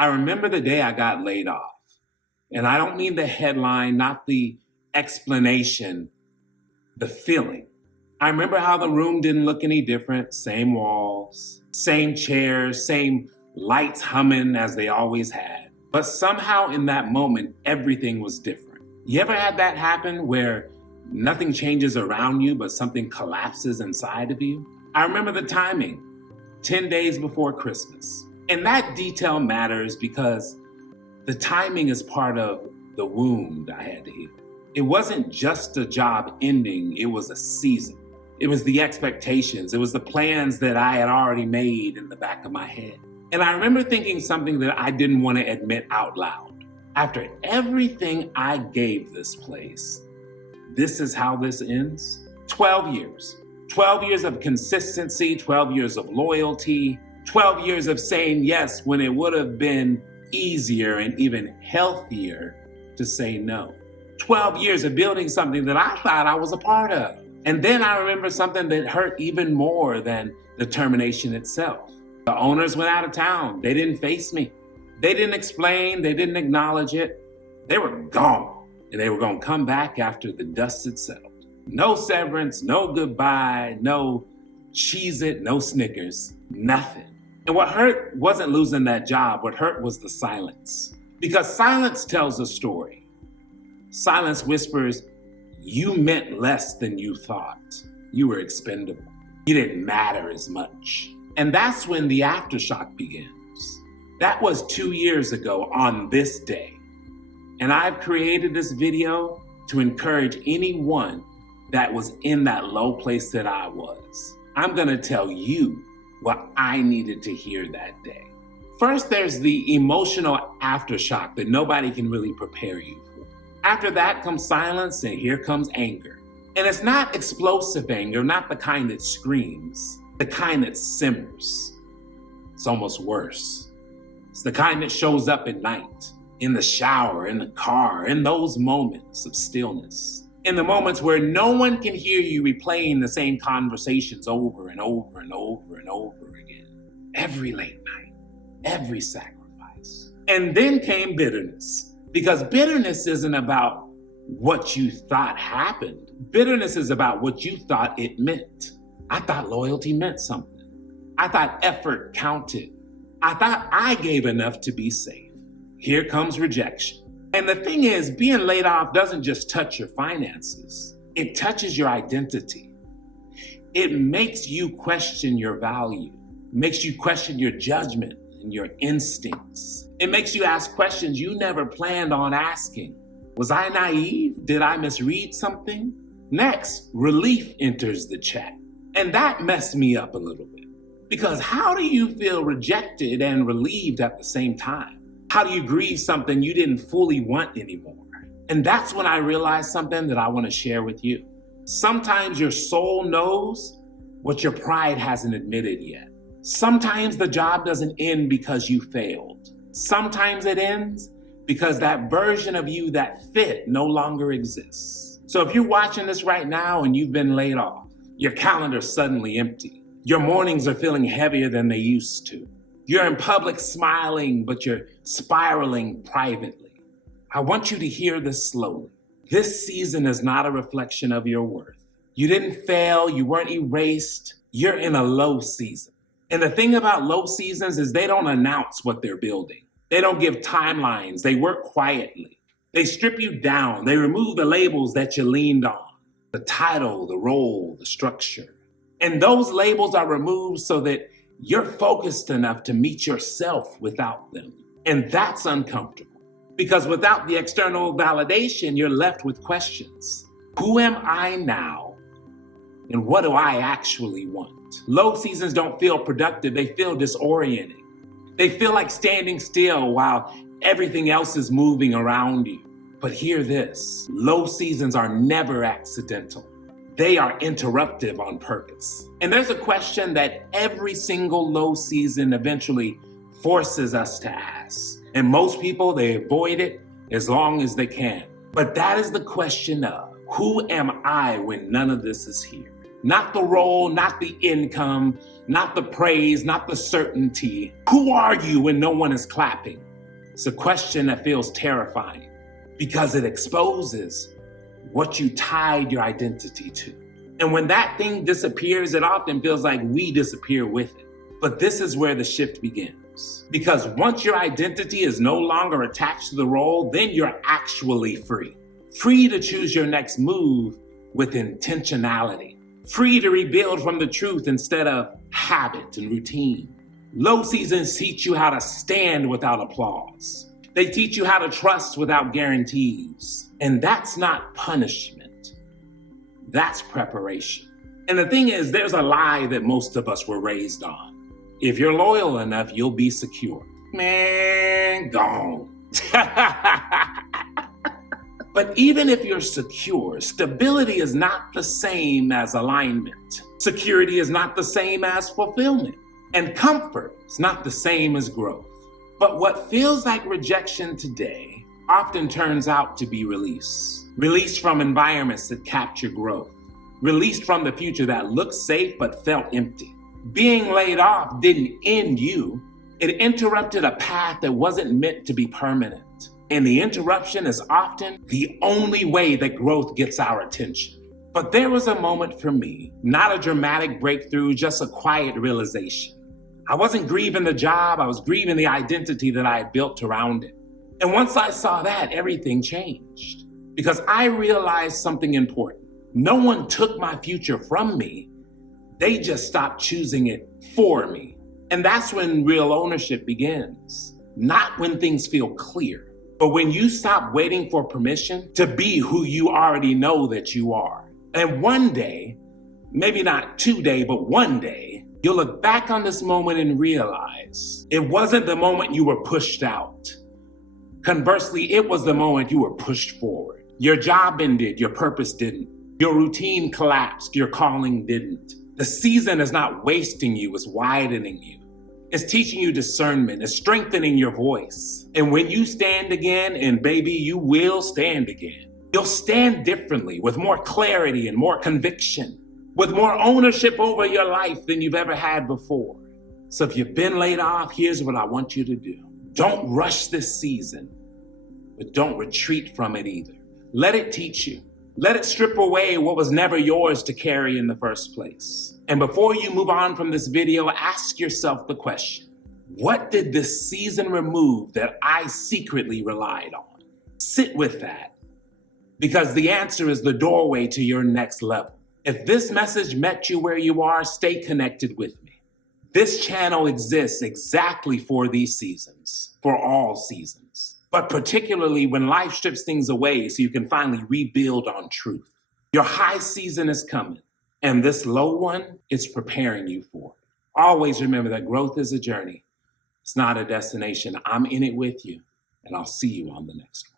I remember the day I got laid off. And I don't mean the headline, not the explanation, the feeling. I remember how the room didn't look any different. Same walls, same chairs, same lights humming as they always had. But somehow in that moment, everything was different. You ever had that happen where nothing changes around you, but something collapses inside of you? I remember the timing, 10 days before Christmas. And that detail matters because the timing is part of the wound I had to heal. It wasn't just a job ending, it was a season. It was the expectations, it was the plans that I had already made in the back of my head. And I remember thinking something that I didn't want to admit out loud. After everything I gave this place, this is how this ends? 12 years. 12 years of consistency, 12 years of loyalty, 12 years of saying yes when it would have been easier and even healthier to say no. 12 years of building something that I thought I was a part of. And then I remember something that hurt even more than the termination itself. The owners went out of town. They didn't face me. They didn't explain. They didn't acknowledge it. They were gone. And they were going to come back after the dust had settled. No severance, no goodbye, no Cheez-It, no Snickers, nothing. And what hurt wasn't losing that job. What hurt was the silence. Because silence tells a story. Silence whispers, you meant less than you thought. You were expendable. You didn't matter as much. And that's when the aftershock begins. That was 2 years ago on this day. And I've created this video to encourage anyone that was in that low place that I was. I'm gonna tell you what I needed to hear that day. First, there's the emotional aftershock that nobody can really prepare you for. After that comes silence, and here comes anger. And it's not explosive anger, not the kind that screams, the kind that simmers. It's almost worse. It's the kind that shows up at night, in the shower, in the car, in those moments of stillness. In the moments where no one can hear you replaying the same conversations over and over and over and over again. Every late night, every sacrifice. And then came bitterness. Because bitterness isn't about what you thought happened. Bitterness is about what you thought it meant. I thought loyalty meant something. I thought effort counted. I thought I gave enough to be safe. Here comes rejection. And the thing is, being laid off doesn't just touch your finances. It touches your identity. It makes you question your value. It makes you question your judgment and your instincts. It makes you ask questions you never planned on asking. Was I naive? Did I misread something? Next, relief enters the chat. And that messed me up a little bit. Because how do you feel rejected and relieved at the same time? How do you grieve something you didn't fully want anymore? And that's when I realized something that I want to share with you. Sometimes your soul knows what your pride hasn't admitted yet. Sometimes the job doesn't end because you failed. Sometimes it ends because that version of you that fit no longer exists. So if you're watching this right now and you've been laid off, your calendar's suddenly empty. Your mornings are feeling heavier than they used to. You're in public smiling, but you're spiraling privately. I want you to hear this slowly. This season is not a reflection of your worth. You didn't fail, you weren't erased. You're in a low season. And the thing about low seasons is they don't announce what they're building. They don't give timelines. They work quietly. They strip you down. They remove the labels that you leaned on. The title, the role, the structure. And those labels are removed so that you're focused enough to meet yourself without them. And that's uncomfortable. Because without the external validation, you're left with questions. Who am I now? And what do I actually want? Low seasons don't feel productive. They feel disorienting. They feel like standing still while everything else is moving around you. But hear this, low seasons are never accidental. They are interruptive on purpose. And there's a question that every single low season eventually forces us to ask. And most people, they avoid it as long as they can. But that is the question of, who am I when none of this is here? Not the role, not the income, not the praise, not the certainty. Who are you when no one is clapping? It's a question that feels terrifying because it exposes what you tied your identity to. And when that thing disappears, it often feels like we disappear with it. But this is where the shift begins. Because once your identity is no longer attached to the role, then you're actually free. Free to choose your next move with intentionality. Free to rebuild from the truth instead of habit and routine. Low seasons teach you how to stand without applause. They teach you how to trust without guarantees. And that's not punishment. That's preparation. And the thing is, there's a lie that most of us were raised on. If you're loyal enough, you'll be secure. Man, gone. But even if you're secure, stability is not the same as alignment. Security is not the same as fulfillment. And comfort is not the same as growth. But what feels like rejection today often turns out to be release. Release from environments that capture growth. Released from the future that looked safe but felt empty. Being laid off didn't end you. It interrupted a path that wasn't meant to be permanent. And the interruption is often the only way that growth gets our attention. But there was a moment for me, not a dramatic breakthrough, just a quiet realization. I wasn't grieving the job, I was grieving the identity that I had built around it. And once I saw that, everything changed. Because I realized something important. No one took my future from me. They just stopped choosing it for me. And that's when real ownership begins. Not when things feel clear, but when you stop waiting for permission to be who you already know that you are. And one day, maybe not today, but one day, you'll look back on this moment and realize it wasn't the moment you were pushed out. Conversely, it was the moment you were pushed forward. Your job ended, your purpose didn't. Your routine collapsed, your calling didn't. The season is not wasting you, it's widening you. It's teaching you discernment, it's strengthening your voice. And when you stand again, and baby, you will stand again, you'll stand differently, with more clarity and more conviction, with more ownership over your life than you've ever had before. So if you've been laid off, here's what I want you to do. Don't rush this season, but don't retreat from it either. Let it teach you. Let it strip away what was never yours to carry in the first place. And before you move on from this video, ask yourself the question, what did this season remove that I secretly relied on? Sit with that, because the answer is the doorway to your next level. If this message met you where you are, stay connected with me. This channel exists exactly for these seasons, for all seasons, but particularly when life strips things away so you can finally rebuild on truth. Your high season is coming, and this low one is preparing you for it. Always remember that growth is a journey. It's not a destination. I'm in it with you, and I'll see you on the next one.